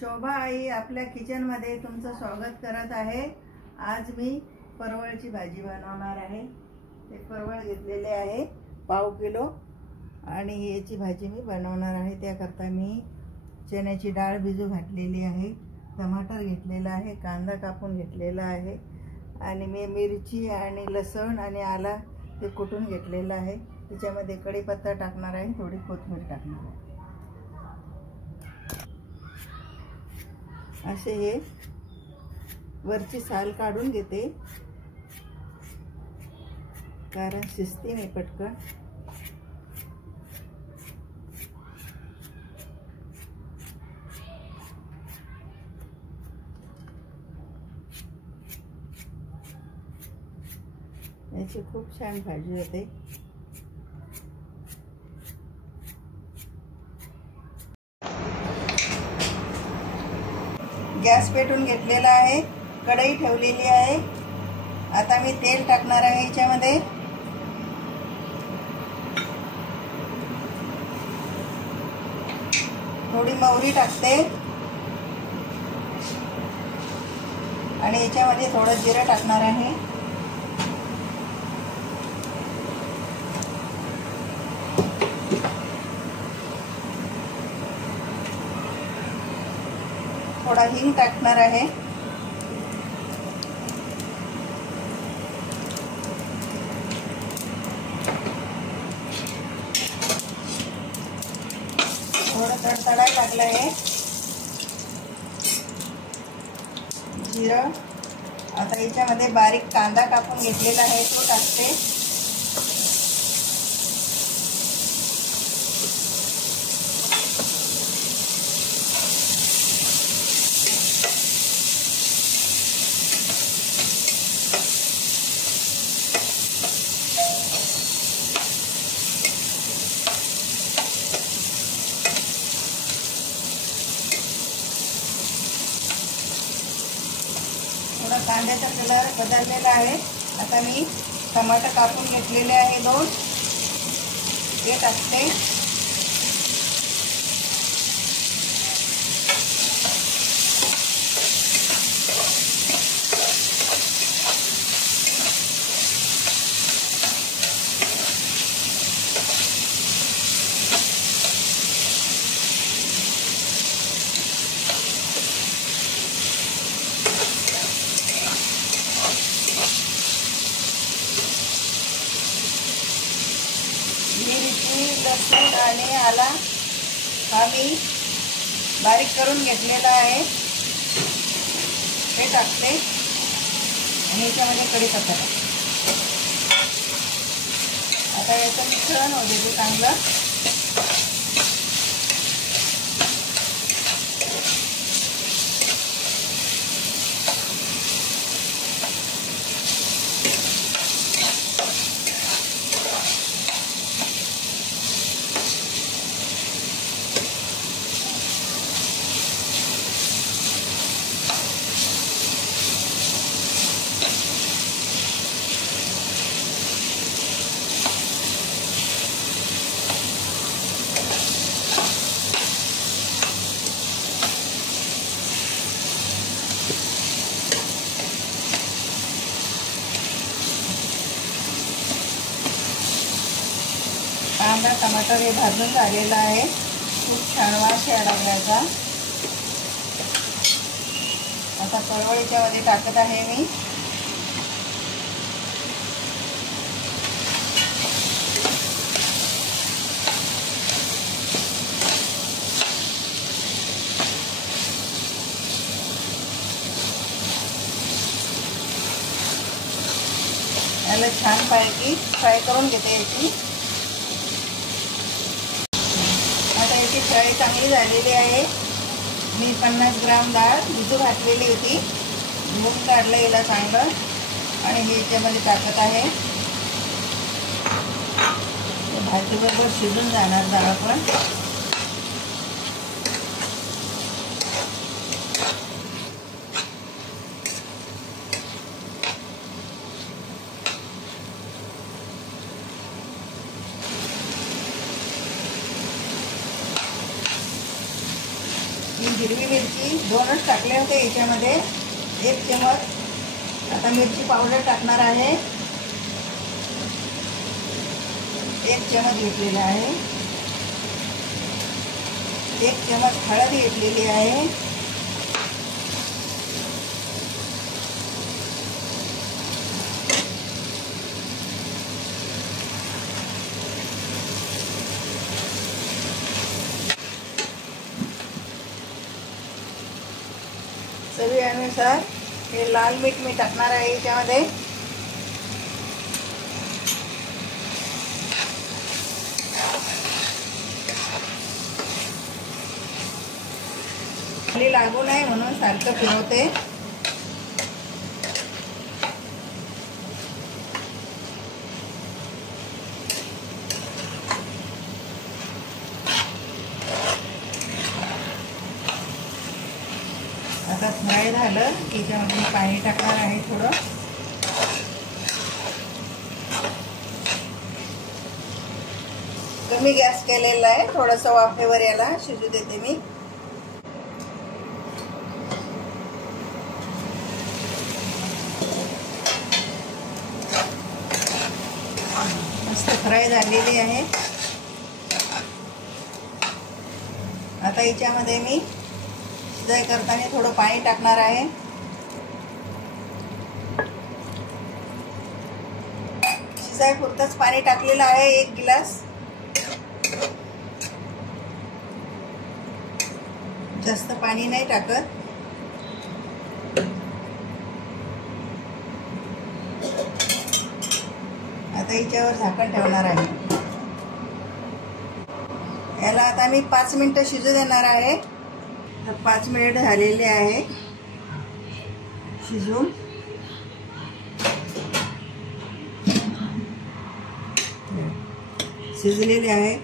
शोभा आई आपल्या किचनमध्ये तुमचं स्वागत करत आहे। आज मी परवळची भाजी बनवणार आहे। ते परवळ घेतलेले आहे पाव किलो आणि याची भाजी मी बनवणार आहे। त्याकरता मी चण्याची डाळ भिजू घातलेली आहे, टमाटर घेतलेला आहे, कांदा कापून घेतलेला आहे आणि मी मिरची आणि लसूण आणि आला ते कुटून घेतलेला आहे। त्याच्यामध्ये कढीपत्ता टाकणार आहे, थोडी कोथिंबीर टाकणार आहे। असे हे वरची साल काढून घेते कारण शिजते नाही पटकन। याची खूप छान भाजी होते। गॅस पेटून घेतलेला आहे, कढई ठेवलेली आहे। आता मी तेल टाकणार आहे याच्यामध्ये। थोडी मोहरी टाकते आणि याच्यामध्ये थोडं जिरं टाकणार आहे। थोड़ा हिंग टाकणार आहे। थोडं तडतडायला लागलं आहे जिरं। आता याच्यामध्ये बारीक कांदा कापून घेतलेला आहे तो टाकते। थोड़ा कांद्याचा कलर बदललेला आहे। आता मी टमाटर कापून घेतलेले आहे 2 ते टाकते। मिरची लसूण आणि आला हा मी बारीक करून घेतलेला आहे ते टाकते आणि याच्यामध्ये कढीपत्ता टाकते। आता याचं मिश्रण होऊ देते चांगलं। कांदा टमाटर हे भाजून झालेला आहे, खूप छान वास यायला लागला। आता परवळ याच्यामध्ये टाकत आहे मी। याला छानपैकी फ्राय करून घेते याची। आता याची फ्राय चांगली झालेली आहे। मी 50 ग्राम डाळ भिजू घातलेली होती, धुवून काढलं याला चांगलं आणि हे याच्यामध्ये टाकत आहे। भाजीबरोबर शिजून जाणार डाळ पण। हिरवी मिरची 2च टाकले होते याच्यामध्ये, 1 चमच. आता मिरची पावडर टाकणार आहे, 1 चमच घेतलेला आहे. 1 चमच हळद घेतलेली आहे. चवीनुसार हे लाल मीठ मी टाकणार आहे याच्यामध्ये. खाली लागू नये म्हणून सारखं फिरवते. आता फ्राय झालं की याच्यामध्ये पाणी टाकणार आहे थोडं. कमी गॅस केलेला आहे, थोडंसं वाफेवर याला शिजू देते मी. मस्त फ्राय झालेली आहे. आता याच्यामध्ये मी शिजाय करताना थोडं पाणी टाकणार आहे. शिजाय पुरतंच पाणी टाकलेलं आहे, 1 गिलास. जास्त पाणी नाही टाकत. आता याच्यावर झाकण ठेवणार आहे. याला आता मी 5 मिनिटं शिजू देणार आहे. 5 मिनिट झालेले आहे शिजून. शिजलेले आहे.